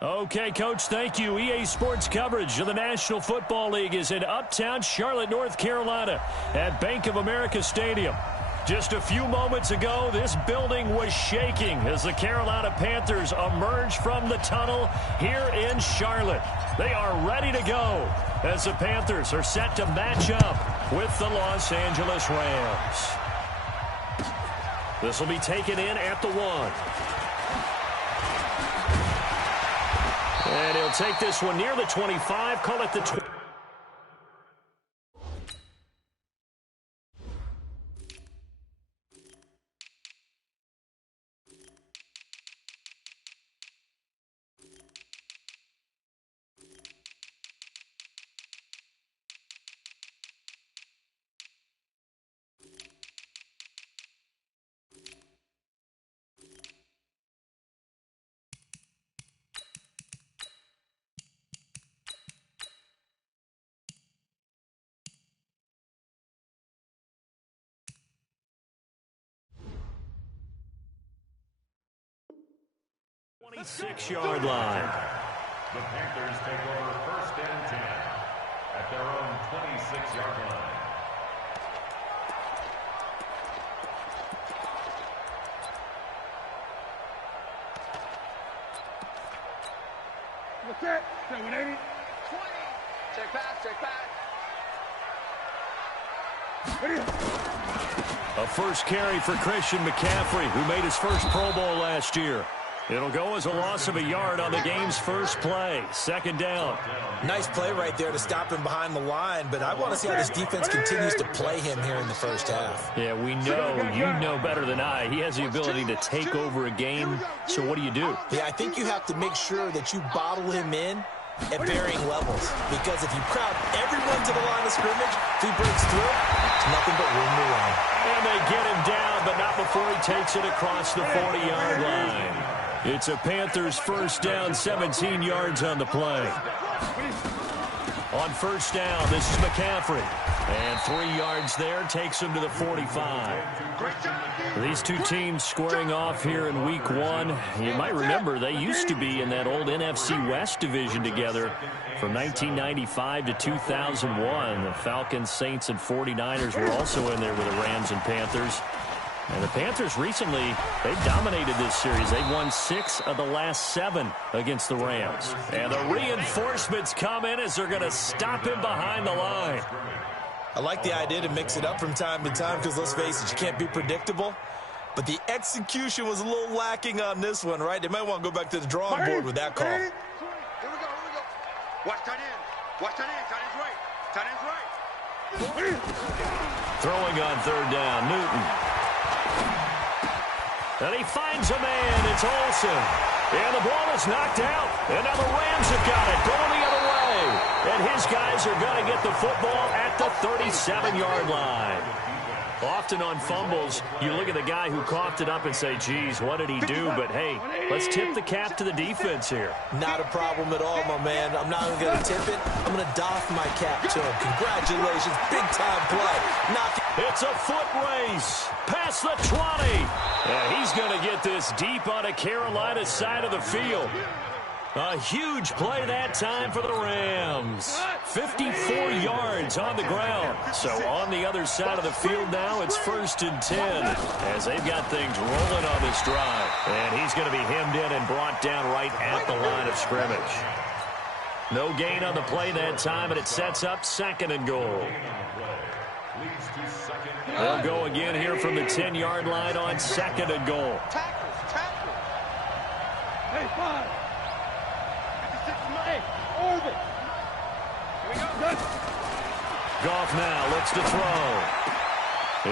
Okay, Coach, thank you. EA Sports coverage of the National Football League is in uptown Charlotte, North Carolina at Bank of America Stadium. Just a few moments ago, this building was shaking as the Carolina Panthers emerged from the tunnel here in Charlotte. They are ready to go as the Panthers are set to match up with the Los Angeles Rams. This will be taken in at the 1. And he'll take this one near the 25, call it the 20. Six-yard line. The Panthers take over 1st and 10 at their own 26-yard line. What's that? 780. 20. Check back. A first carry for Christian McCaffrey, who made his first Pro Bowl last year. It'll go as a loss of a yard on the game's first play. 2nd down. Nice play right there to stop him behind the line, but I want to see how this defense continues to play him here in the first half. Yeah, we know, you know better than I. He has the ability to take over a game, so what do you do? Yeah, I think you have to make sure that you bottle him in at varying levels, because if you crowd everyone to the line of scrimmage, if he breaks through, it's nothing but room to run. And they get him down, but not before he takes it across the 40-yard line. It's a Panthers first down, 17 yards on the play. On first down, this is McCaffrey. And 3 yards there takes him to the 45. These two teams squaring off here in week 1. You might remember they used to be in that old NFC West division together from 1995 to 2001. The Falcons, Saints, and 49ers were also in there with the Rams and Panthers. And the Panthers recently, they've dominated this series. They've won 6 of the last 7 against the Rams. And the reinforcements come in as they're going to stop him behind the line. I like the idea to mix it up from time to time because, let's face it, you can't be predictable. But the execution was a little lacking on this one, right? They might want to go back to the drawing board with that call. Here we go. Watch tight end. Watch tight end. Tight end's right. Tight end's right. Throwing on third down, Newton. And he finds a man. It's Olsen. And the ball is knocked out. And now the Rams have got it. Going the other way. And his guys are going to get the football at the 37-yard line. Often on fumbles, you look at the guy who coughed it up and say, geez, what did he do? But, hey, let's tip the cap to the defense here. Not a problem at all, my man. I'm not even going to tip it. I'm going to doff my cap to him. Congratulations. Big-time play. It's a foot race. Past the 20. And he's going to get this deep on a Carolina side of the field. A huge play that time for the Rams. 54 yards on the ground. So on the other side of the field now, it's 1st and 10 as they've got things rolling on this drive. And he's going to be hemmed in and brought down right at the line of scrimmage. No gain on the play that time, and it sets up 2nd and goal. They'll go again here from the 10-yard line on 2nd and goal. Tackle. Hey, 5. Hey, orbit. Here we go. Goff now looks to throw.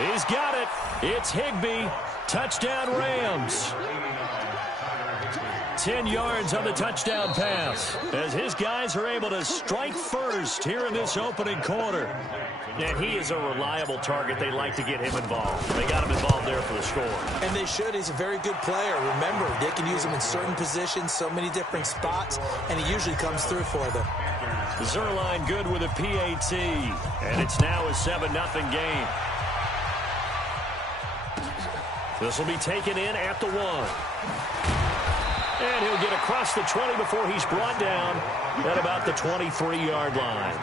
He's got it. It's Higbee. Touchdown Rams. 10 yards on the touchdown pass as his guys are able to strike first here in this opening quarter. And he is a reliable target. They like to get him involved. They got him involved there for the score. And they should. He's a very good player. Remember, they can use him in certain positions, so many different spots, and he usually comes through for them. Zerline good with a PAT, and it's now a 7-0 game. This will be taken in at the 1. And he'll get across the 20 before he's brought down at about the 23-yard line.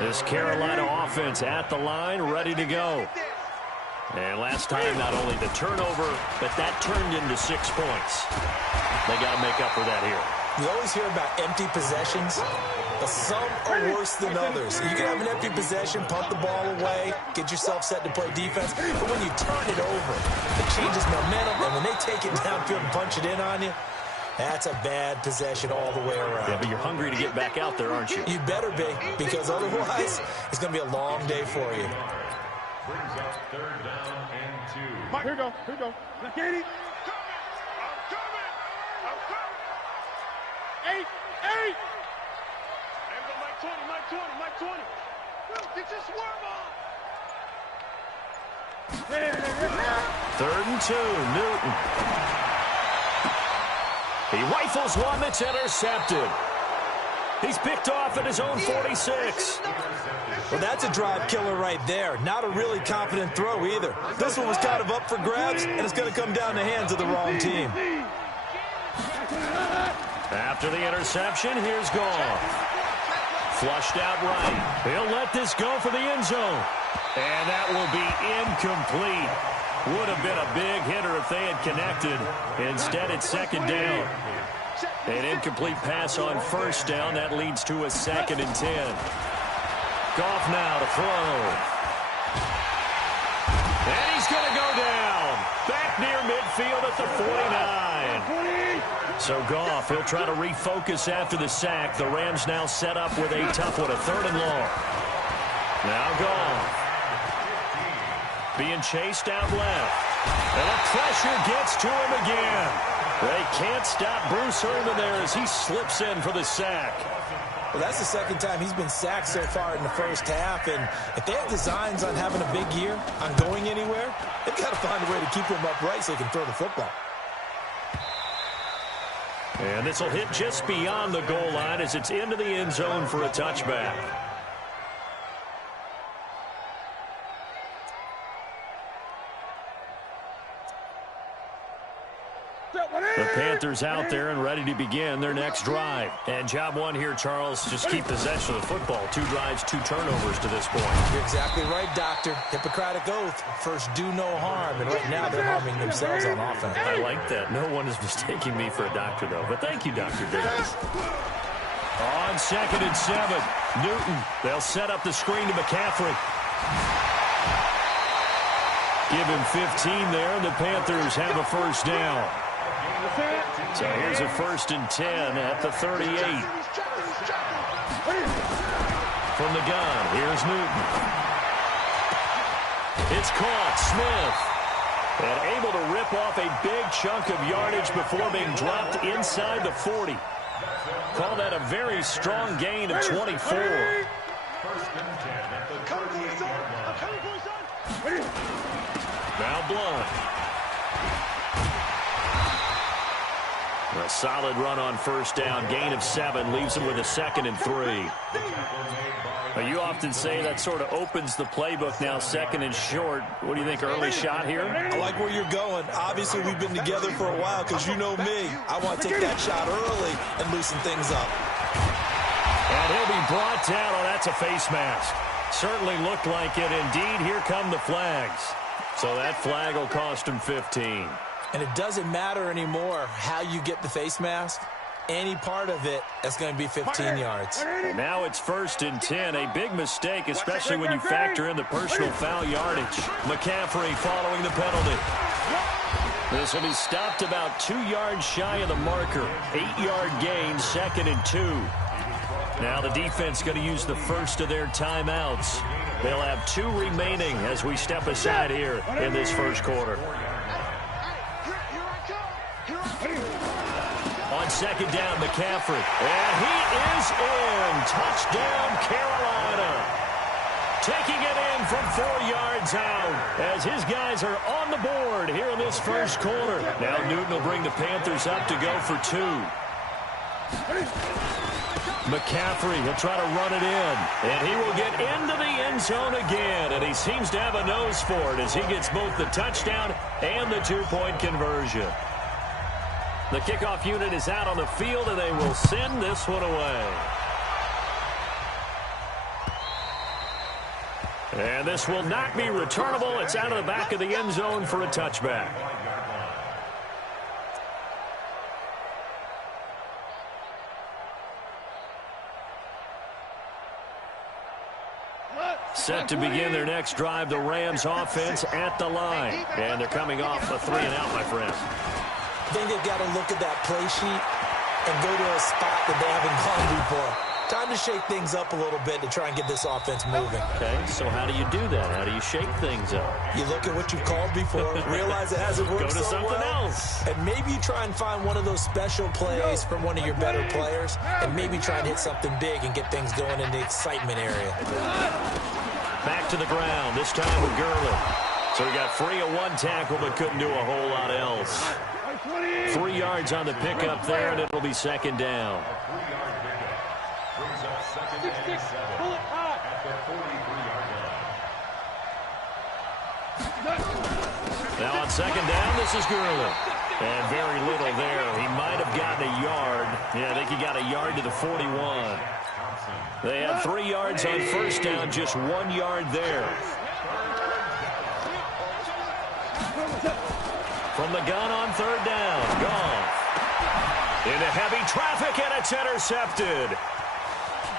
This Carolina offense at the line, ready to go. And last time, not only the turnover, but that turned into 6 points. They got to make up for that here. You always hear about empty possessions, but some are worse than others. You can have an empty possession, punt the ball away, get yourself set to play defense, but when you turn it over, it changes momentum, and when they take it downfield and punch it in on you, that's a bad possession all the way around. Yeah, but you're hungry to get back out there, aren't you? You better be, because otherwise, it's going to be a long day for you. Brings up 3rd down and 2. Mike, here we go. Look at it. I'm coming. 8. There we go, Mike 20. Get your swerve on. 3rd and 2, Newton. He rifles one that's intercepted. He's picked off at his own 46. Well, that's a drive killer right there. Not a really confident throw either. This one was kind of up for grabs, and it's going to come down the hands of the wrong team. After the interception, here's Goff. Flushed out right. He'll let this go for the end zone. And that will be incomplete. Would have been a big hitter if they had connected. Instead, it's 2nd down. An incomplete pass on 1st down. That leads to a 2nd and 10. Goff now to throw. And he's going to go down. Back near midfield at the 49. So Goff, he'll try to refocus after the sack. The Rams now set up with a tough one, a 3rd and long. Now Goff. Being chased out left. And the pressure gets to him again. They can't stop Bruce Irvin there as he slips in for the sack. Well, that's the 2nd time he's been sacked so far in the first half. And if they have designs on having a big year, on going anywhere, they've got to find a way to keep him upright so he can throw the football. And this will hit just beyond the goal line as it's into the end zone for a touchback. The Panthers out there and ready to begin their next drive. And job one here, Charles, just keep possession of the football. 2 drives, 2 turnovers to this point. You're exactly right, Doctor. Hippocratic oath. First, do no harm. And right now, they're harming themselves on offense. I like that. No one is mistaking me for a doctor, though. But thank you, Dr. Davis. On 2nd and 7, Newton. They'll set up the screen to McCaffrey. Give him 15 there, and the Panthers have a first down. So here's a 1st and 10 at the 38. From the gun, here's Newton. It's caught. Smith. And able to rip off a big chunk of yardage before being dropped inside the 40. Call that a very strong gain of 24. Now Blunt. A solid run on first down. Gain of 7 leaves him with a 2nd and 3. Now, you often say that sort of opens the playbook now, 2nd and short. What do you think, early shot here? I like where you're going. Obviously, we've been together for a while because you know me. I want to take that shot early and loosen things up. And he'll be brought down. Oh, that's a face mask. Certainly looked like it. Indeed, here come the flags. So that flag will cost him 15. And it doesn't matter anymore how you get the face mask. Any part of it, that's going to be 15 yards. And now it's 1st and 10. A big mistake, especially when you factor in the personal foul yardage. McCaffrey following the penalty. This will be stopped about 2 yards shy of the marker. 8-yard gain, 2nd and 2. Now the defense going to use the first of their timeouts. They'll have 2 remaining as we step aside here in this first quarter. On 2nd down, McCaffrey. And he is in. Touchdown, Carolina. Taking it in from 4 yards out as his guys are on the board here in this first quarter. Now Newton will bring the Panthers up to go for 2. McCaffrey, he'll try to run it in. And he will get into the end zone again. And he seems to have a nose for it as he gets both the touchdown and the 2-point conversion. The kickoff unit is out on the field, and they will send this one away. And this will not be returnable. It's out of the back of the end zone for a touchback. Set to begin their next drive, the Rams offense at the line. And they're coming off a 3-and-out, my friend. I think they've got to look at that play sheet and go to a spot that they haven't gone before. Time to shake things up a little bit to try and get this offense moving. Okay, so how do you do that? How do you shake things up? You look at what you've called before, realize it hasn't worked Go to so something well, else. and maybe you try and find one of those special plays from one of your better players, and maybe try and hit something big and get things going in the excitement area. Back to the ground, this time with Gurley. So he got free of 1 tackle, but couldn't do a whole lot else. 3 yards on the pickup there, and it'll be 2nd down. Now on 2nd down, this is Gurley. And very little there. He might have gotten a yard. Yeah, I think he got a yard to the 41. They had 3 yards on first down, just 1 yard there. From the gun on 3rd down, Goff. Into heavy traffic, and it's intercepted.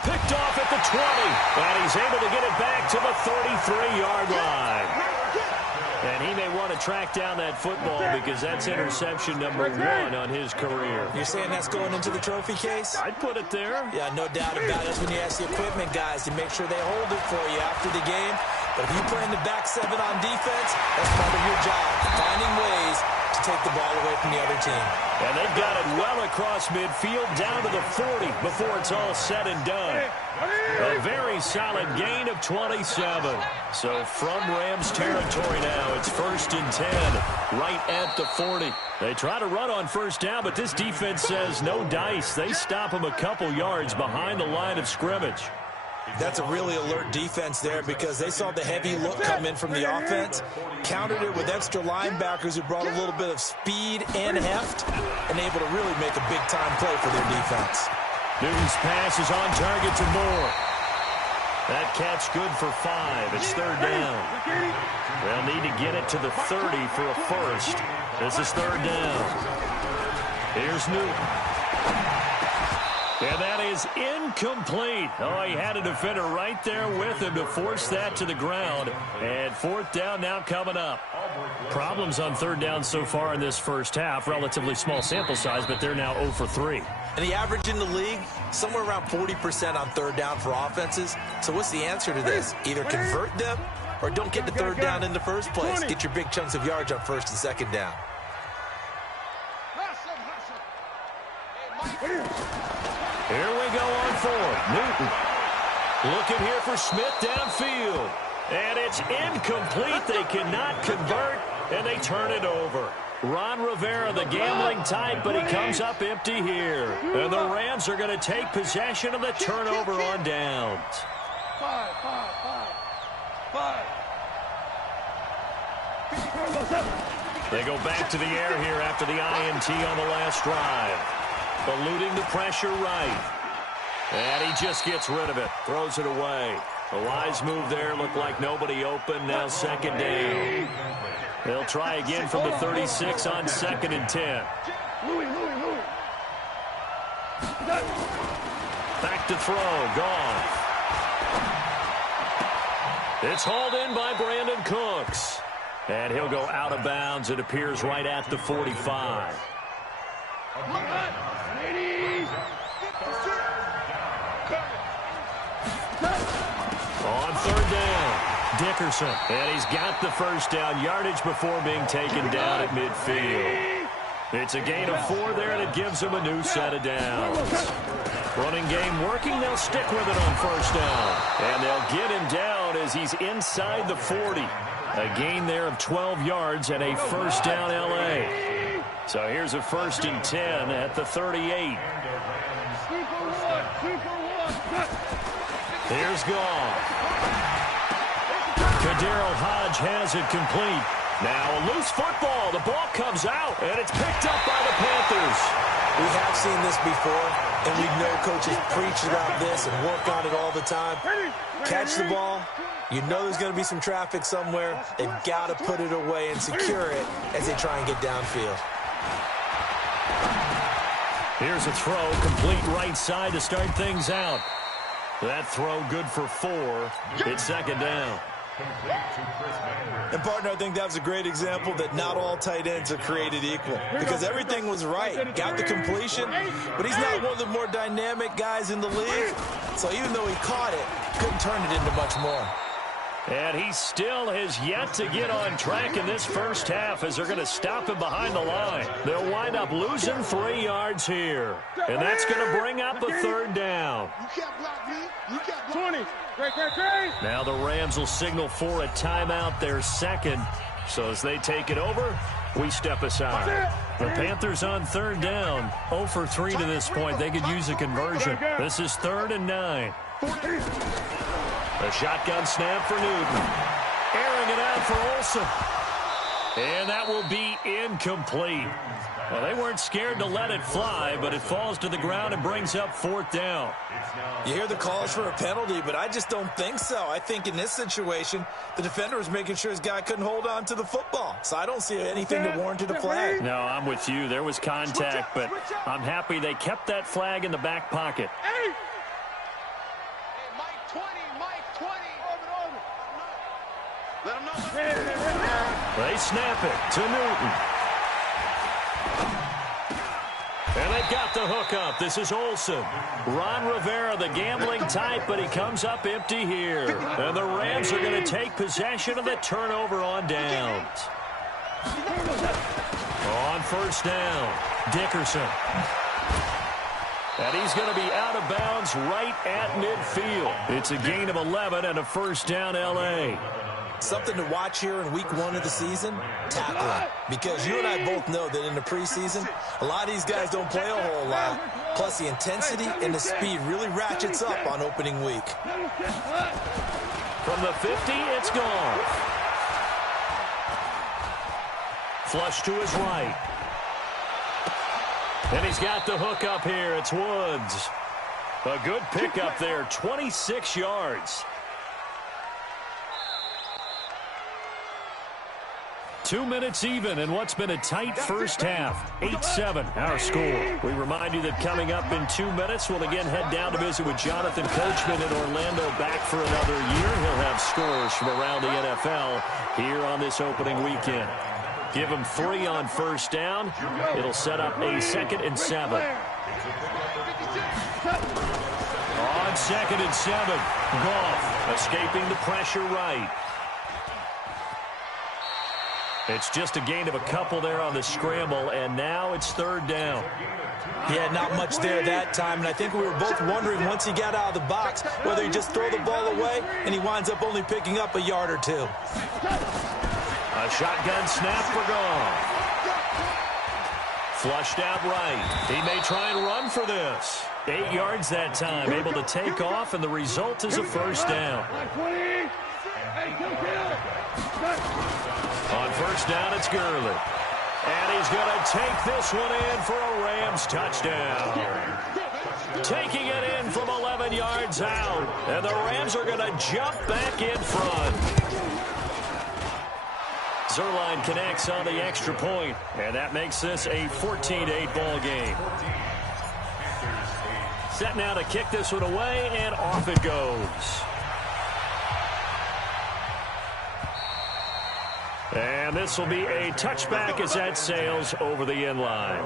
Picked off at the 20, and he's able to get it back to the 33-yard line. And he may want to track down that football because that's interception number 1 on his career. You're saying that's going into the trophy case? I'd put it there. Yeah, no doubt about it. That's when you ask the equipment guys to make sure they hold it for you after the game. But if you play in the back 7 on defense, that's part of your job, finding ways to take the ball away from the other team. And they've got it well across midfield down to the 40 before it's all said and done. A very solid gain of 27. So from Rams territory now, it's 1st and 10, right at the 40. They try to run on first down, but this defense says no dice. They stop them a couple yards behind the line of scrimmage. That's a really alert defense there because they saw the heavy look come in from the offense, countered it with extra linebackers who brought a little bit of speed and heft, and able to really make a big-time play for their defense. Newton's pass is on target to Moore. That catch good for 5. It's 3rd down. They'll need to get it to the 30 for a first. This is 3rd down. Here's Newton. And that is incomplete. Oh, he had a defender right there with him to force that to the ground. And 4th down now coming up. Problems on 3rd down so far in this first half. Relatively small sample size, but they're now 0 for 3. And the average in the league, somewhere around 40% on 3rd down for offenses. So what's the answer to this? Either convert them or don't get the 3rd down in the first place. Get your big chunks of yards on 1st and 2nd down. Here we go on 4th. Newton looking here for Smith downfield. And it's incomplete. They cannot convert, and they turn it over. Ron Rivera, the gambling type, but he comes up empty here. And the Rams are going to take possession of the turnover on downs. 5. They go back to the air here after the INT on the last drive. Eluding the pressure right. And he just gets rid of it. Throws it away. A wise move there. Looked like nobody open. Now 2nd down. They'll try again from the 36 on 2nd and 10. Back to throw. Gone. It's hauled in by Brandon Cooks. And he'll go out of bounds. It appears right at the 45. On 3rd down, Dickerson. And he's got the first down yardage before being taken down at midfield. It's a gain of 4 there, and it gives him a new set of downs. Running game working. They'll stick with it on 1st down. And they'll get him down as he's inside the 40. A gain there of 12 yards and a 1st down L.A. So here's a 1st and 10 at the 38. Here's Goff. Kadero Hodge has it complete. Now a loose football. The ball comes out, and it's picked up by the Panthers. We have seen this before, and we know coaches preach about this and work on it all the time. Catch the ball. You know there's going to be some traffic somewhere. They've got to put it away and secure it as they try and get downfield. Here's a throw, complete right side to start things out. That throw good for 4. It's 2nd down. And, partner, I think that was a great example that not all tight ends are created equal because everything was right. Got the completion, but he's not one of the more dynamic guys in the league. So even though he caught it, couldn't turn it into much more. And he still has yet to get on track in this first half as they're going to stop him behind the line. They'll wind up losing 3 yards here. And that's going to bring up a 3rd down. You can't block me. You can't block 20. Now the Rams will signal for a timeout, their 2nd. So as they take it over, we step aside. The Panthers on 3rd down. 0 for 3 to this point. They could use a conversion. This is 3rd and 9. A shotgun snap for Newton. Airing it out for Olsen. And that will be incomplete. Well, they weren't scared to let it fly, but it falls to the ground and brings up 4th down. You hear the calls for a penalty, but I just don't think so. I think in this situation, the defender was making sure his guy couldn't hold on to the football. So I don't see anything that warranted a flag. No, I'm with you. There was contact, but I'm happy they kept that flag in the back pocket. Hey, Mike 20, Mike 20. Let him know. They snap it to Newton. And they've got the hook up. This is Olsen. Ron Rivera, the gambling type, but he comes up empty here. And the Rams are going to take possession of the turnover on downs. On first down, Dickerson. And he's going to be out of bounds right at midfield. It's a gain of 11 and a first down, L.A. Something to watch here in week 1 of the season, tackling. Because you and I both know that in the preseason, a lot of these guys don't play a whole lot. Plus, the intensity and the speed really ratchets up on opening week. From the 50, it's gone. Flush to his right. And he's got the hook up here. It's Woods. A good pickup there, 26 yards. 2 minutes even in what's been a tight first half. 8-7, our score. We remind you that coming up in 2 minutes, we'll again head down to visit with Jonathan Coachman in Orlando, back for another year. He'll have scores from around the NFL here on this opening weekend. Give him 3 on first down. It'll set up a 2nd and 7. On 2nd and 7, Goff escaping the pressure right. It's just a gain of a couple there on the scramble, and now it's 3rd down. Yeah, not much there that time, and I think we were both wondering once he got out of the box whether he'd just throw the ball away, and he winds up only picking up a yard or 2. A shotgun snap for Goff. Flushed out right. He may try and run for this. 8 yards that time, able to take off, and the result is a first down. On first down, it's Gurley. And he's going to take this one in for a Rams touchdown. Taking it in from 11 yards out. And the Rams are going to jump back in front. Zerline connects on the extra point, and that makes this a 14-8 ball game. Set now to kick this one away, and off it goes. And this will be a touchback as that sails over the end line.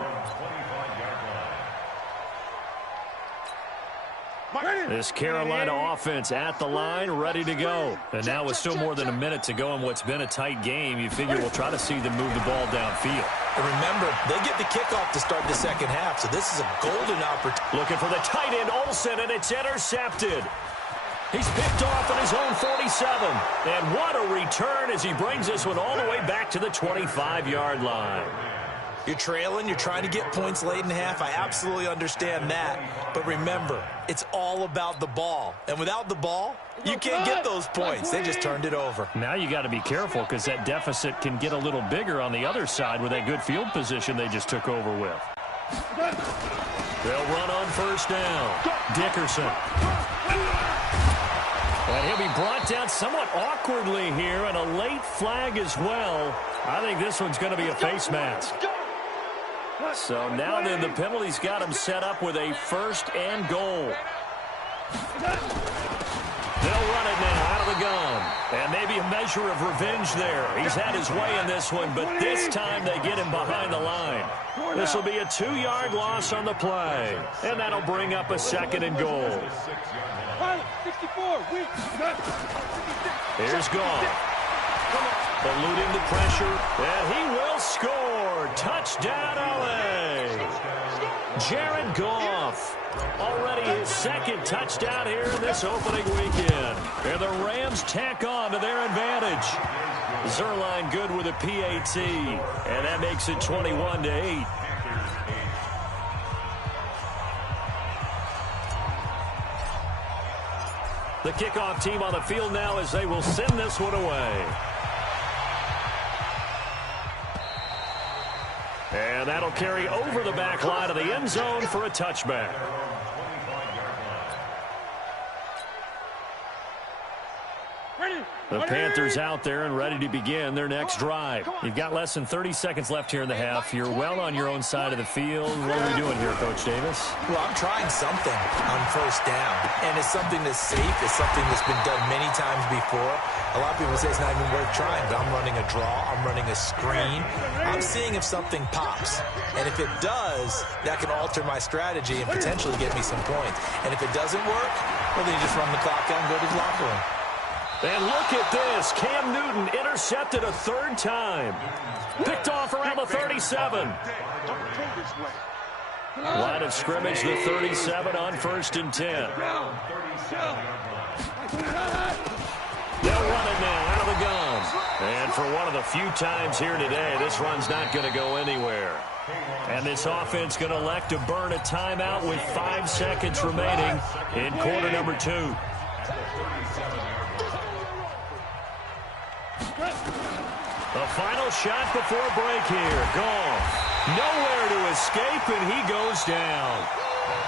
This Carolina offense at the line, ready to go. And now with still more than a minute to go in what's been a tight game, you figure we'll try to see them move the ball downfield. And remember, they get the kickoff to start the second half, so this is a golden opportunity. Looking for the tight end, Olsen, and it's intercepted. He's picked off at his own 47. And what a return as he brings this one all the way back to the 25-yard line. You're trailing, you're trying to get points late in half. I absolutely understand that. But remember, it's all about the ball. And without the ball, you can't get those points. They just turned it over. Now you got to be careful because that deficit can get a little bigger on the other side with that good field position they just took over with. They'll run on first down. Dickerson. And he'll be brought down somewhat awkwardly here, and a late flag as well. I think this one's going to be a face mask. So now then the penalty's got him set up with a 1st and goal. They'll run it now out of the gun. And maybe a measure of revenge there. He's had his way in this one, but this time they get him behind the line. This will be a 2-yard loss on the play. And that'll bring up a 2nd and goal. Here's Goff. Eluding the pressure, and he will score. Touchdown, L.A. Jared Goff. Already his 2nd touchdown here in this opening weekend. And the Rams tack on to their advantage. Zerline good with a PAT, and that makes it 21-8. The kickoff team on the field now as they will send this one away. And that'll carry over the back line of the end zone for a touchback. The Panthers out there and ready to begin their next drive. You've got less than 30 seconds left here in the half. You're well on your own side of the field. What are we doing here, Coach Davis? Well, I'm trying something on first down, and it's something that's safe. It's something that's been done many times before. A lot of people say it's not even worth trying, but I'm running a draw. I'm running a screen. I'm seeing if something pops, and if it does, that can alter my strategy and potentially get me some points. And if it doesn't work, well, then you just run the clock out and go to the locker room. And look at this. Cam Newton intercepted a 3rd time. Picked off around Now the 37. Line of scrimmage, the 37 on 1st and 10. They'll run it now out of the gun. And for one of the few times here today, this run's not going to go anywhere. And this offense going to elect to burn a timeout with 5 seconds remaining in quarter number 2. The final shot before break here. Gone. Nowhere to escape, and he goes down.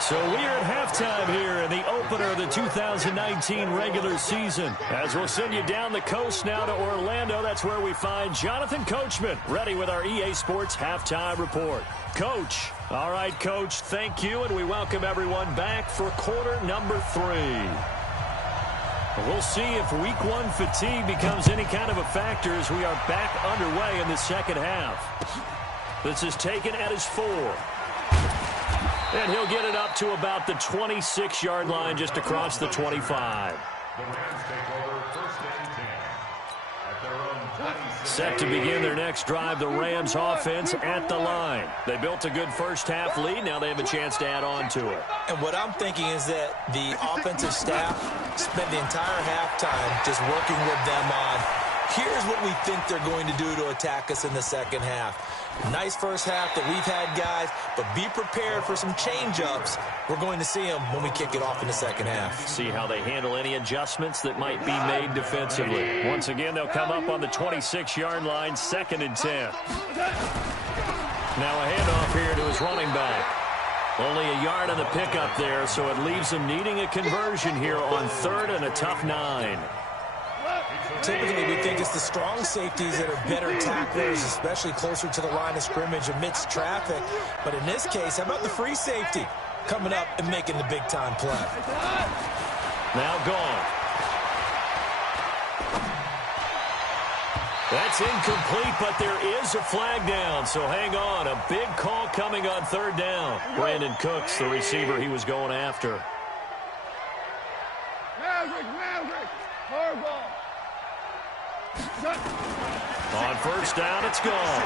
So we're at halftime here in the opener of the 2019 regular season. As we'll send you down the coast now to Orlando, that's where we find Jonathan Coachman, ready with our EA Sports halftime report. Coach. All right, Coach, thank you, and we welcome everyone back for quarter number 3. We'll see if week 1 fatigue becomes any kind of a factor as we are back underway in the second half. This is taken at his 4. And he'll get it up to about the 26-yard line just across the 25. The Rams take over 1st and 10 at their own 26. Set to begin their next drive, the Rams offense at the line. They built a good first half lead. Now they have a chance to add on to it. And what I'm thinking is that the offensive staff spent the entire halftime just working with them on, here's what we think they're going to do to attack us in the second half. Nice first half that we've had, guys, but be prepared for some change-ups. We're going to see them when we kick it off in the second half. See how they handle any adjustments that might be made defensively. Once again, they'll come up on the 26-yard line, 2nd and 10. Now a handoff here to his running back. Only a yard on the pickup there, so it leaves him needing a conversion here on 3rd and a tough 9. Typically, we think it's the strong safeties that are better tacklers, especially closer to the line of scrimmage amidst traffic. But in this case, how about the free safety coming up and making the big-time play? Now gone. That's incomplete, but there is a flag down, so hang on. A big call coming on 3rd down. Brandon Cooks, the receiver he was going after. On 1st down, it's gone.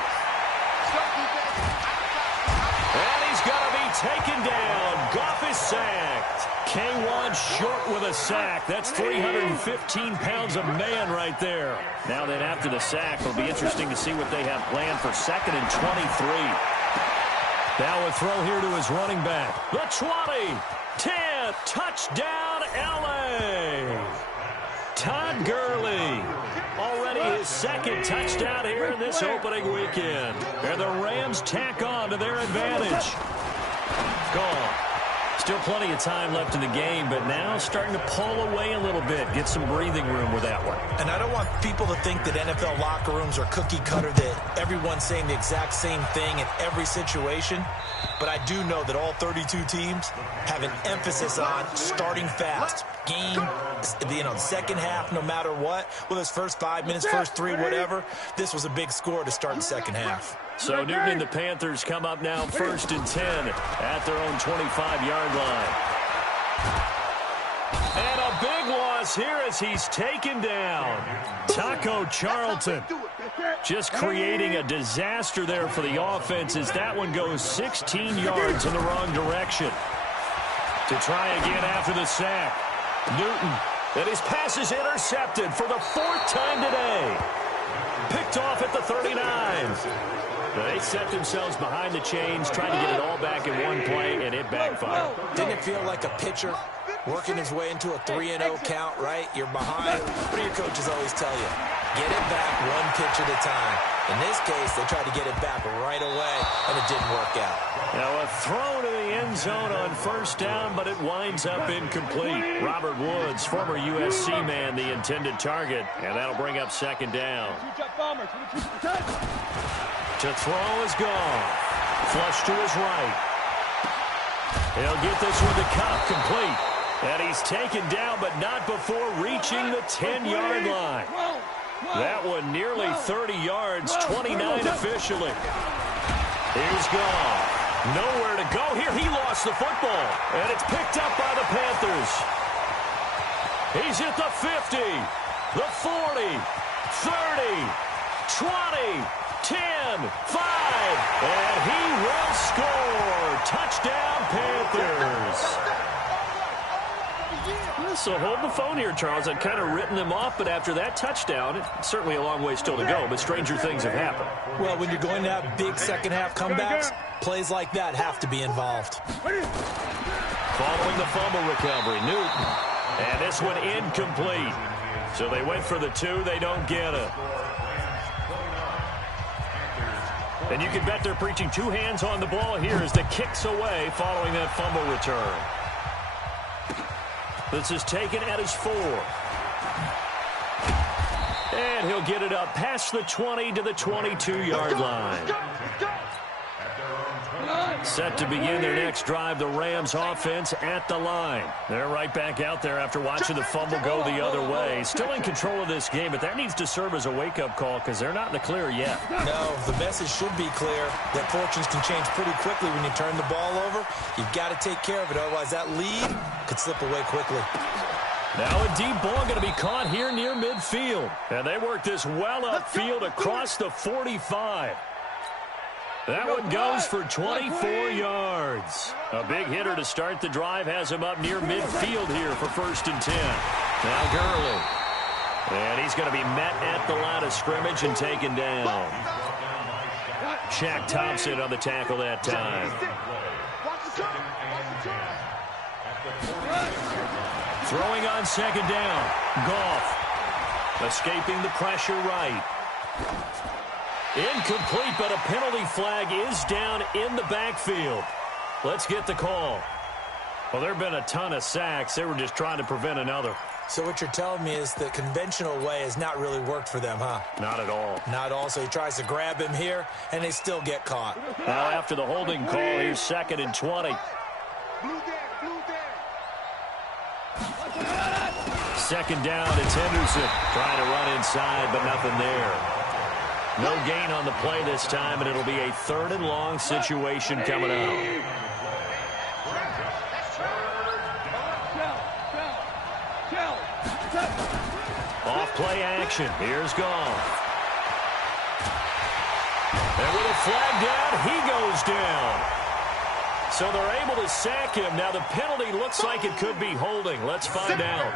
And he's going to be taken down. Goff is sacked. K1 short with a sack. That's 315 pounds of man right there. Now then, after the sack, it'll be interesting to see what they have planned for 2nd and 23. Now a throw here to his running back. The 20, 10, touchdown, L.A. Todd Gurley. Already his 2nd touchdown here in this opening weekend. And the Rams tack on to their advantage. Gone. Still plenty of time left in the game, but now starting to pull away a little bit. Get some breathing room with that one. And I don't want people to think that NFL locker rooms are cookie cutter, that everyone's saying the exact same thing in every situation. But I do know that all 32 teams have an emphasis on starting fast. Game, the second half, no matter what, whether it's first 5 minutes, first 3, whatever, this was a big score to start the second half. So Newton and the Panthers come up now 1st and 10 at their own 25-yard line. And a big loss here as he's taken down. Taco Charlton just creating a disaster there for the offense as that one goes 16 yards in the wrong direction. To try again after the sack. Newton, and his pass is intercepted for the 4th time today. Picked off at the 39. They set themselves behind the chains, trying to get it all back in one play, and it backfired. Didn't it feel like a pitcher working his way into a 3-0 count, right? You're behind. What do your coaches always tell you? Get it back one pitch at a time. In this case, they tried to get it back right away, and it didn't work out. Now a throw to the end zone on 1st down, but it winds up incomplete. Robert Woods, former USC man, the intended target, and that'll bring up 2nd down. To throw is gone. Flush to his right. He'll get this one to Cup, complete. And he's taken down, but not before reaching the 10-yard line. That one nearly 30 yards, 29 officially. Here's Goff. Nowhere to go. Here he lost the football. And it's picked up by the Panthers. He's at the 50, the 40, 30, 20. 10, 5, and he will score. Touchdown, Panthers. So hold the phone here, Charles. I'd kind of written them off, but after that touchdown, it's certainly a long way still to go, but stranger things have happened. Well, when you're going to have big second-half comebacks, plays like that have to be involved. Following the fumble recovery, Newton. And this one incomplete. So they went for the 2. They don't get it. And you can bet they're preaching 2 hands on the ball here as the kick's away following that fumble return. This is taken at his 4. And he'll get it up past the 20 to the 22-yard line. Set to begin their next drive, the Rams offense at the line. They're right back out there after watching the fumble go the other way. Still in control of this game, but that needs to serve as a wake-up call because they're not in the clear yet. No, the message should be clear that fortunes can change pretty quickly when you turn the ball over. You've got to take care of it, otherwise that lead could slip away quickly. Now a deep ball going to be caught here near midfield. And they work this well upfield across the 45. That one goes for 24 yards. A big hitter to start the drive has him up near midfield here for 1st and 10. Now Gurley. And he's going to be met at the line of scrimmage and taken down. Shaq Thompson on the tackle that time. Throwing on 2nd down. Goff. Escaping the pressure right. Incomplete, but a penalty flag is down in the backfield. Let's get the call. Well, there have been a ton of sacks. They were just trying to prevent another. So what you're telling me is the conventional way has not really worked for them, huh? Not at all. Not at all. So he tries to grab him here, and they still get caught. Now after the holding call, here's 2nd and 20. 2nd down, it's Henderson. Trying to run inside, but nothing there. No gain on the play this time, and it'll be a 3rd and long situation coming up. Off play action. Here's Goff. And with a flag down, he goes down. So they're able to sack him. Now the penalty looks like it could be holding. Let's find out.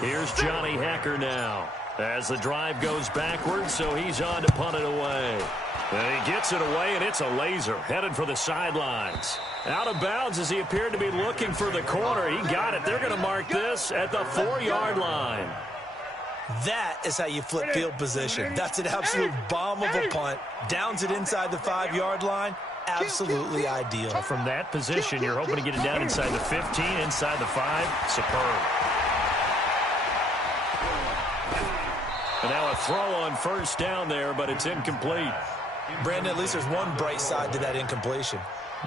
Here's Johnny Hecker now. As the drive goes backwards, so he's on to punt it away. And he gets it away, and it's a laser. Headed for the sidelines. Out of bounds as he appeared to be looking for the corner. He got it. They're going to mark this at the 4-yard line. That is how you flip field position. That's an absolute bomb of a punt. Downs it inside the 5-yard line. Absolutely ideal. From that position, you're hoping to get it down inside the 15, inside the 5. Superb. And now a throw on 1st down there, but it's incomplete. Brandon, at least there's one bright side to that incompletion.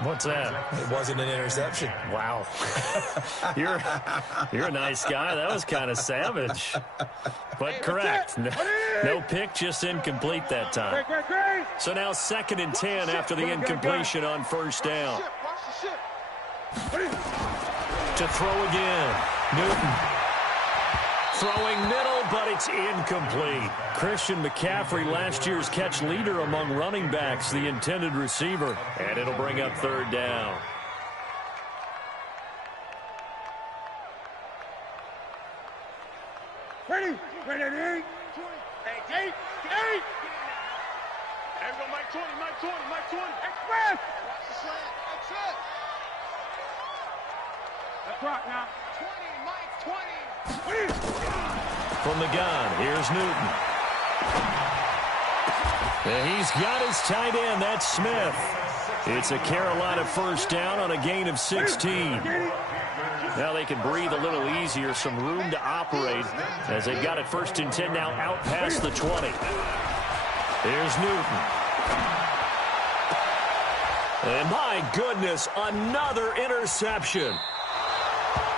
What's that? It wasn't an interception. Wow. You're a nice guy. That was kind of savage. But correct. No pick, just incomplete that time. So now 2nd and 10 after the incompletion on 1st down. To throw again. Newton. Throwing middle, but it's incomplete. Christian McCaffrey, last year's catch leader among running backs, the intended receiver. And it'll bring up 3rd down. Ready? Ready? Hey, everyone, Mike 20, Mike 20, Mike 20. Express! Watch the slant. Express! That's right now. 20, Mike 20. From the gun, here's Newton. And he's got his tight end. That's Smith. It's a Carolina 1st down on a gain of 16. Now they can breathe a little easier, some room to operate as they've got it 1st and 10 now out past the 20. Here's Newton. And my goodness, another interception.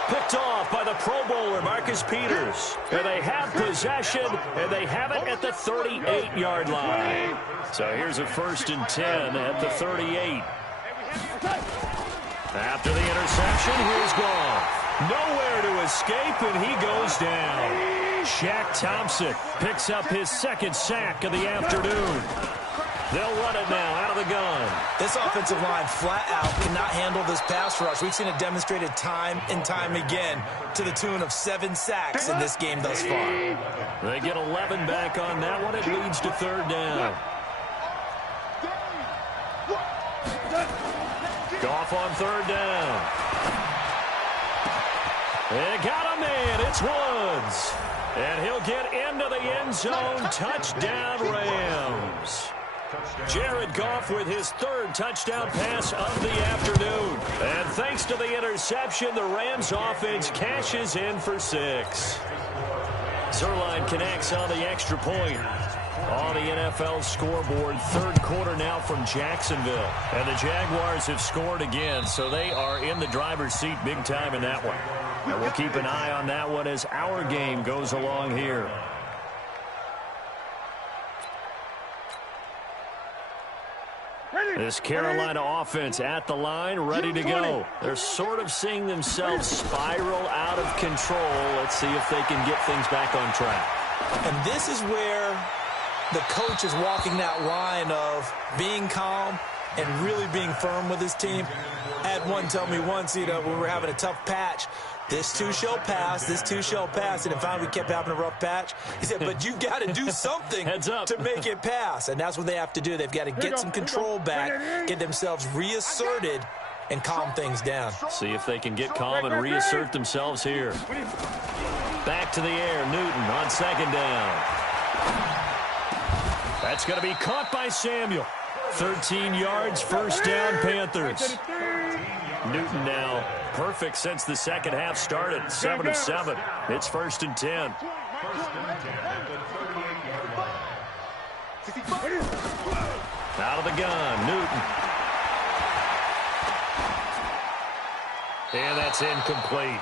Picked off by the Pro Bowler, Marcus Peters. And they have possession, and they have it at the 38-yard line. So here's a 1st and 10 at the 38. After the interception, here's Goff. Nowhere to escape, and he goes down. Shaq Thompson picks up his 2nd sack of the afternoon. They'll run it now out of the gun. This offensive line flat out cannot handle this pass rush. We've seen it demonstrated time and time again to the tune of 7 sacks in this game thus far. They get 11 back on that one. It leads to 3rd down. Goff on 3rd down. They got a man. It's Woods. And he'll get into the end zone. Touchdown, Rams. Jared Goff with his 3rd touchdown pass of the afternoon. And thanks to the interception, the Rams offense cashes in for 6. Zerline connects on the extra point. On the NFL scoreboard, 3rd quarter now from Jacksonville. And the Jaguars have scored again, so they are in the driver's seat big time in that one. And we'll keep an eye on that one as our game goes along here. This Carolina offense at the line, ready to go. They're sort of seeing themselves spiral out of control. Let's see if they can get things back on track. And this is where the coach is walking that line of being calm and really being firm with his team. I had one tell me once, when we were having a tough patch, this too shall pass, this too shall pass. And finally we kept having a rough patch. He said, but you've got to do something to make it pass. And that's what they have to do. They've got to get some control back, get themselves reasserted, and calm things down. See if they can get calm and reassert themselves here. Back to the air, Newton on 2nd down. That's going to be caught by Samuel. 13 yards, 1st down, Panthers. Newton now perfect since the second half started. 7 of 7. It's 1st and 10. Out of the gun, Newton. And that's incomplete.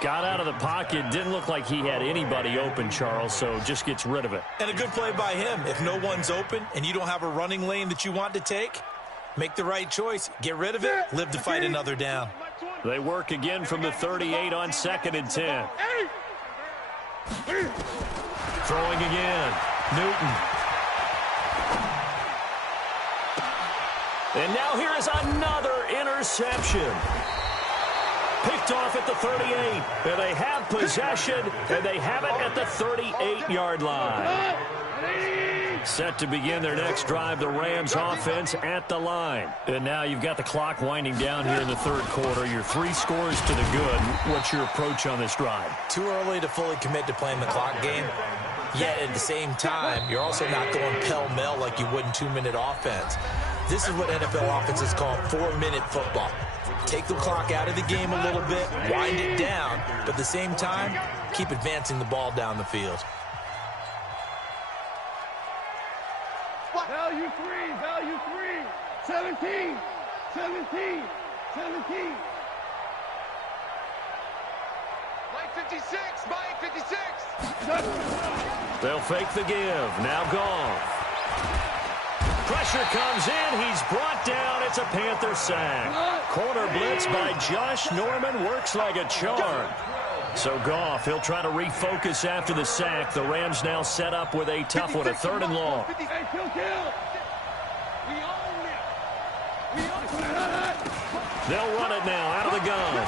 Got out of the pocket. Didn't look like he had anybody open, Charles, so just gets rid of it. And a good play by him. If no one's open and you don't have a running lane that you want to take, make the right choice. Get rid of it. Live to fight another down. They work again from the 38 on 2nd and 10. Throwing again. Newton. And now here is another interception. Picked off at the 38. And they have possession, and they have it at the 38-yard line. Set to begin their next drive, the Rams offense at the line. And now you've got the clock winding down here in the 3rd quarter. You're 3 scores to the good. What's your approach on this drive? Too early to fully commit to playing the clock game. Yet at the same time, you're also not going pell-mell like you would in 2-minute offense. This is what NFL offenses call 4-minute football. Take the clock out of the game a little bit, wind it down, but at the same time, keep advancing the ball down the field. Value 3, 17. Mike 56. They'll fake the give. Now Goff. Pressure comes in. He's brought down. It's a Panther sack. Corner blitz by Josh Norman. Works like a charm. So Goff, he'll try to refocus after the sack. The Rams now set up with a tough one, a 3rd and long. They'll run it now out of the gun.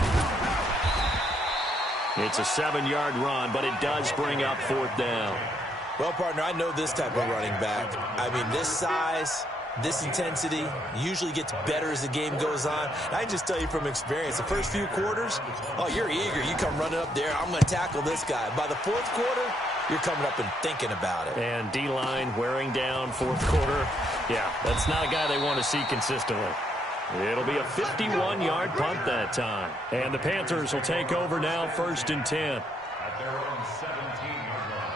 It's a 7-yard run, but it does bring up 4th down. Well, partner, I know this type of running back. I mean, this size, this intensity usually gets better as the game goes on. And I just tell you from experience, the first few quarters, oh, you're eager. You come running up there, I'm going to tackle this guy. By the 4th quarter, you're coming up and thinking about it. And D-line wearing down 4th quarter. Yeah, that's not a guy they want to see consistently. It'll be a 51-yard punt that time. And the Panthers will take over now, 1st and 10. At their own 17-yard line.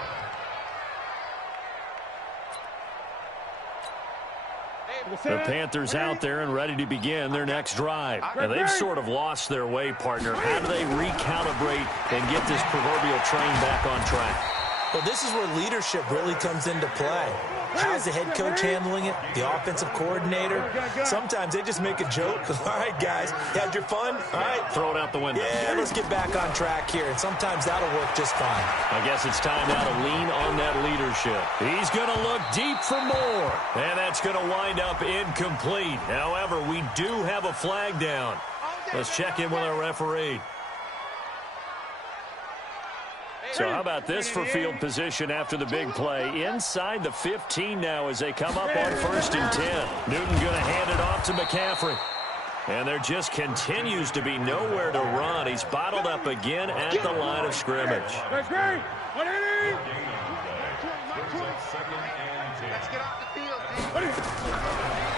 The Panthers out there and ready to begin their next drive. And they've sort of lost their way, partner. How do they recalibrate and get this proverbial train back on track? Well, this is where leadership really comes into play. How's the head coach handling it? The offensive coordinator? Sometimes they just make a joke. All right, guys, you had your fun? All right. Throw it out the window. Yeah, let's get back on track here, and sometimes that'll work just fine. I guess it's time now to lean on that leadership. He's going to look deep for more, and that's going to wind up incomplete. However, we do have a flag down. Let's check in with our referee. So how about this for field position after the big play? Inside the 15 now as they come up on 1st and 10. Newton going to hand it off to McCaffrey. And there just continues to be nowhere to run. He's bottled up again at the line of scrimmage. That's great.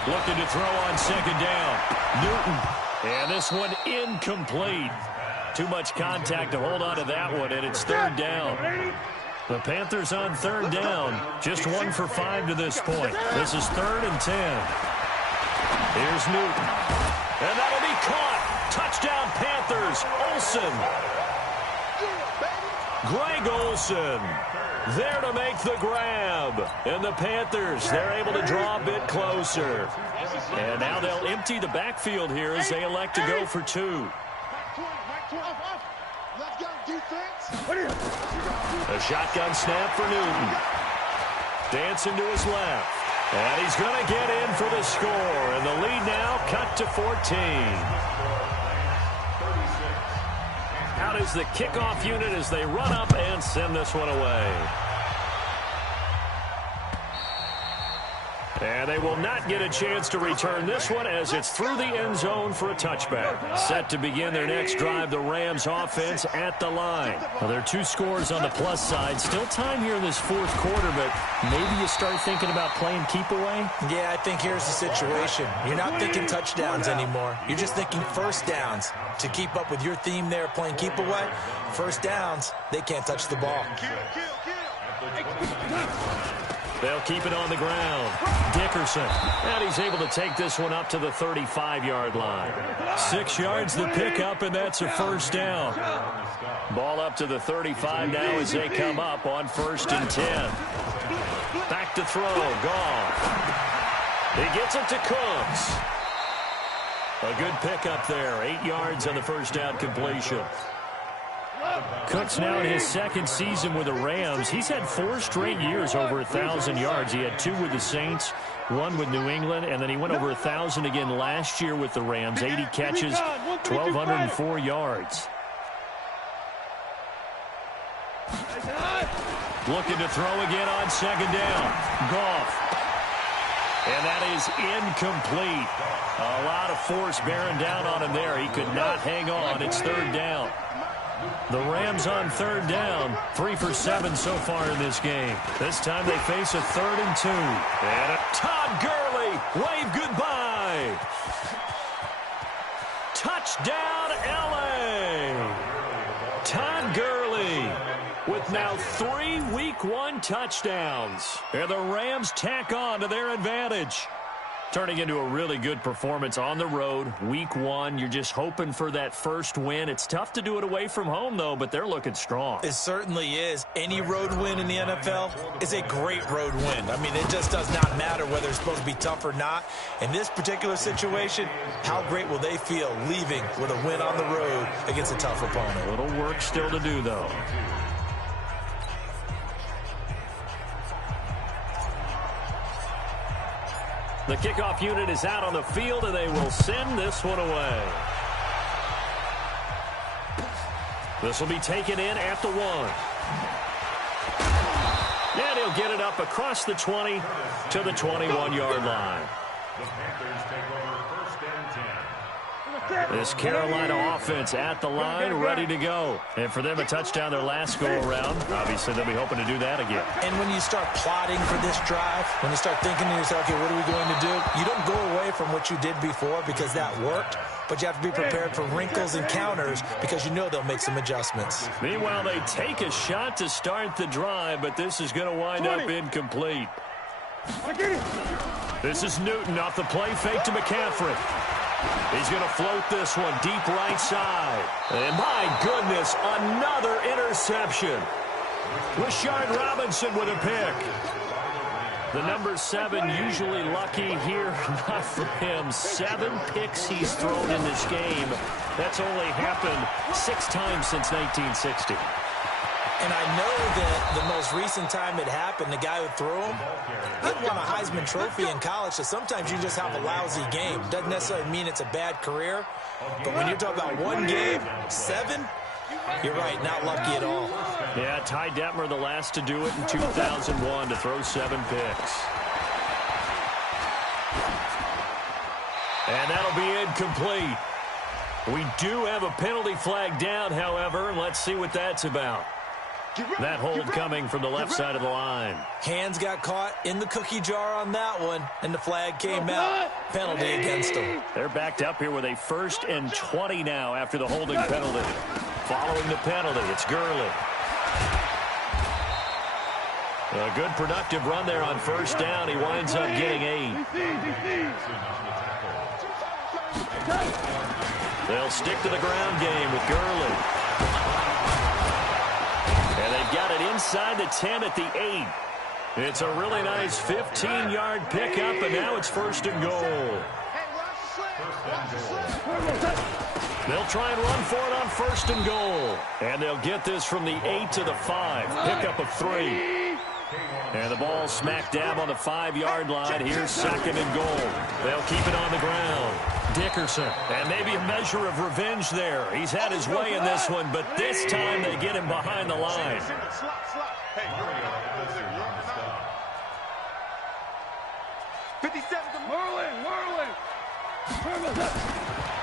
Looking to throw on 2nd down. Newton. And this one incomplete. Too much contact to hold on to that one, and it's 3rd down. The Panthers on 3rd down. Just 1 for 5 to this point. This is 3rd and 10. Here's Newton. And that'll be caught. Touchdown, Panthers. Olsen. Greg Olsen there to make the grab. And the Panthers, they're able to draw a bit closer. And now they'll empty the backfield here as they elect to go for 2. A shotgun snap for Newton. Dancing to his left. And he's going to get in for the score. And the lead now cut to 14. Out is the kickoff unit as they run up and send this one away. And they will not get a chance to return this one as it's through the end zone for a touchback. Set to begin their next drive, the Rams offense at the line. Well, there are 2 scores on the plus side. Still time here in this 4th quarter, but maybe you start thinking about playing keep away? Yeah, I think here's the situation. You're not thinking touchdowns anymore. You're just thinking 1st downs. To keep up with your theme there, playing keep away, 1st downs, they can't touch the ball. They'll keep it on the ground. Dickerson. And he's able to take this one up to the 35-yard line. 6 yards the pickup, and that's a 1st down. Ball up to the 35 now as they come up on 1st and 10. Back to throw. Goff. He gets it to Cooks. A good pickup there. 8 yards on the 1st down completion. Cooks now in his 2nd season with the Rams. He's had 4 straight years over 1,000 yards. He had 2 with the Saints, 1 with New England, and then he went over 1,000 again last year with the Rams. 80 catches, 1,204 yards. Looking to throw again on 2nd down. Goff. And that is incomplete. A lot of force bearing down on him there. He could not hang on. It's 3rd down. The Rams on 3rd down, 3 for 7 so far in this game. This time they face a 3rd and 2. And Todd Gurley, wave goodbye. Touchdown, L.A. Todd Gurley with now 3 Week 1 touchdowns. And the Rams tack on to their advantage. Turning into a really good performance on the road. Week 1, you're just hoping for that first win. It's tough to do it away from home, though, but they're looking strong. It certainly is. Any road win in the NFL is a great road win. I mean, it just does not matter whether it's supposed to be tough or not. In this particular situation, how great will they feel leaving with a win on the road against a tough opponent? A little work still to do, though. The kickoff unit is out on the field, and they will send this one away. This will be taken in at the 1. And he'll get it up across the 20 to the 21-yard line. The Panthers take over 1st and 10. This Carolina offense at the line, ready to go. And for them, a touchdown their last go-around. Obviously, they'll be hoping to do that again. And when you start plotting for this drive, when you start thinking to yourself, okay, what are we going to do? You don't go away from what you did before because that worked, but you have to be prepared for wrinkles and counters because you know they'll make some adjustments. Meanwhile, they take a shot to start the drive, but this is going to wind up incomplete. This is Newton off the play fake to McCaffrey. He's going to float this one deep right side. And my goodness, another interception. Rashard Robinson with a pick. The number 7 usually lucky here. Not for him. 7 picks he's thrown in this game. That's only happened 6 times since 1960. And I know that the most recent time it happened, the guy who threw him, he won a Heisman Trophy in college, so sometimes you just have a lousy game. Doesn't necessarily mean it's a bad career, but when you're talking about one game, 7, you're right, not lucky at all. Yeah, Ty Detmer, the last to do it in 2001, to throw 7 picks. And that'll be incomplete. We do have a penalty flag down, however, and let's see what that's about. That hold coming from the left side of the line. Hands got caught in the cookie jar on that one, and the flag came out. Penalty against them. They're backed up here with a 1st and 20 now after the holding penalty. Following the penalty, it's Gurley. A good productive run there on 1st down. He winds up getting 8. They'll stick to the ground game with Gurley. And they've got it inside the 10 at the 8. It's a really nice 15-yard pickup, and now it's 1st and goal. They'll try and run for it on 1st and goal. And they'll get this from the 8 to the 5. Pickup of 3. And the ball smack dab on the 5-yard line. Here's 2nd and goal. They'll keep it on the ground. Dickerson, and maybe a measure of revenge there. He's had his way in this one, but this time they get him behind the line.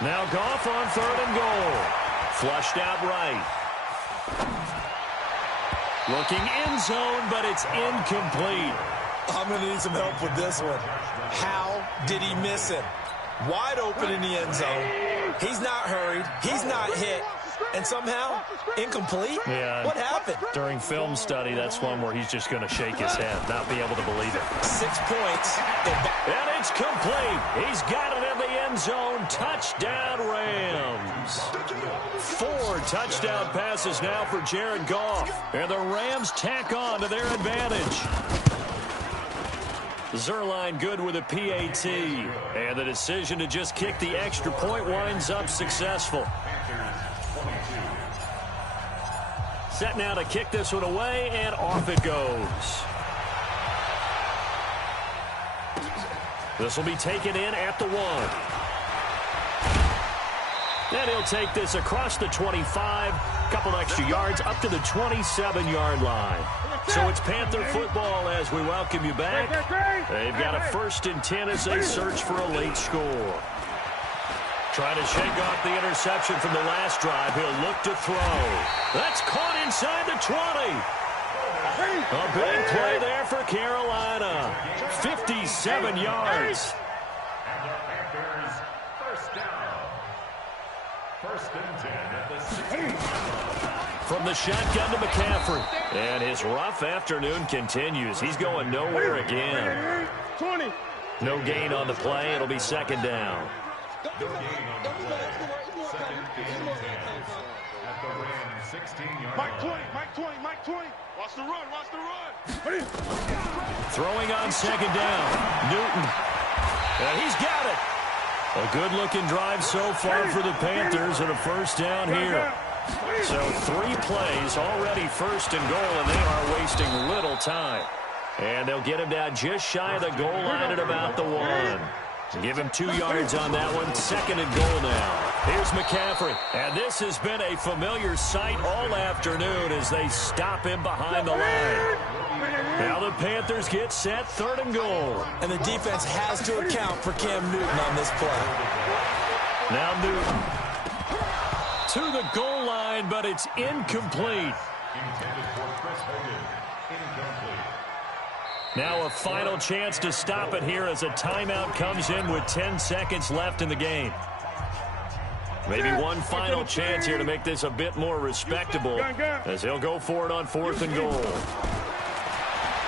Now Goff on 3rd and goal. Flushed out right. Looking end zone, but it's incomplete. I'm going to need some help with this one. How did he miss him? Wide open in the end zone. He's not hurried. He's not hit. And somehow, incomplete? Yeah. What happened? During film study, that's one where he's just going to shake his head, not be able to believe it. 6 points. And it's complete. He's got it in the end zone. Touchdown, Rams. 4 touchdown passes now for Jared Goff. And the Rams tack on to their advantage. Zerline good with a PAT. And the decision to just kick the extra point winds up successful. Set now to kick this one away, and off it goes. This will be taken in at the 1. Then he'll take this across the 25, couple extra yards up to the 27-yard line. So it's Panther football as we welcome you back. They've got a 1st and 10 as they search for a late score. Trying to shake off the interception from the last drive. He'll look to throw. That's caught inside the 20. A big play there for Carolina. 57 yards. And the Panthers, 1st down. 1st and 10 at the 16. From the shotgun to McCaffrey. And his rough afternoon continues. He's going nowhere again. 20. No gain on the play. It'll be 2nd down. No gain on the play. 2nd and 10 at the Rams 16-yard Mike 20, line. Mike 20, Mike 20. Watch the run, watch the run. Throwing on 2nd down. Newton. And he's got it. A good-looking drive so far for the Panthers, and a 1st down here. So 3 plays, already 1st and goal, and they are wasting little time. And they'll get him down just shy of the goal line at about the 1. Give him 2 yards on that one. 2nd and goal now. Here's McCaffrey. And this has been a familiar sight all afternoon as they stop him behind the line. Now the Panthers get set, 3rd and goal. And the defense has to account for Cam Newton on this play. Now Newton. To the goal line, but it's incomplete. Intended for Chris Hogan. Incomplete. Now a final chance to stop it here as a timeout comes in with 10 seconds left in the game. Maybe one final chance here to make this a bit more respectable as he'll go for it on 4th and goal.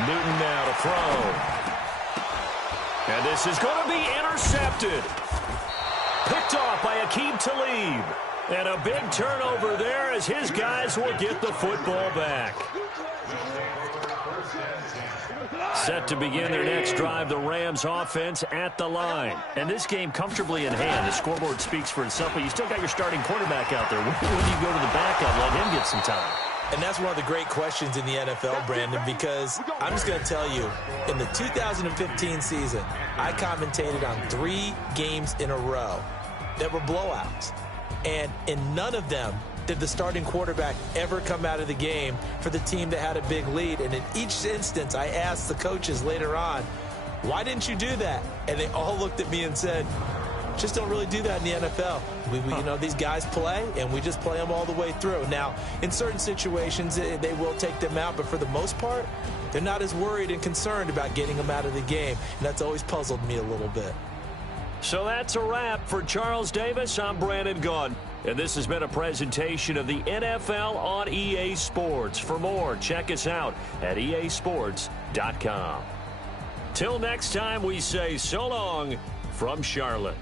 Newton now to throw. And this is going to be intercepted. Picked off by Aqib Talib. And a big turnover there as his guys will get the football back. Set to begin their next drive, the Rams offense at the line. And this game comfortably in hand. The scoreboard speaks for itself, but you still got your starting quarterback out there. When do you go to the backup, let him get some time? And that's one of the great questions in the NFL, Brandon, because I'm just going to tell you, in the 2015 season, I commentated on 3 games in a row that were blowouts. And in none of them did the starting quarterback ever come out of the game for the team that had a big lead. And in each instance, I asked the coaches later on, why didn't you do that? And they all looked at me and said, just don't really do that in the NFL. You know, these guys play, and we just play them all the way through. Now, in certain situations, they will take them out, but for the most part, they're not as worried and concerned about getting them out of the game, and that's always puzzled me a little bit. So that's a wrap for Charles Davis. I'm Brandon Gunn, and this has been a presentation of the NFL on EA Sports. For more, check us out at easports.com. Till next time, we say so long from Charlotte.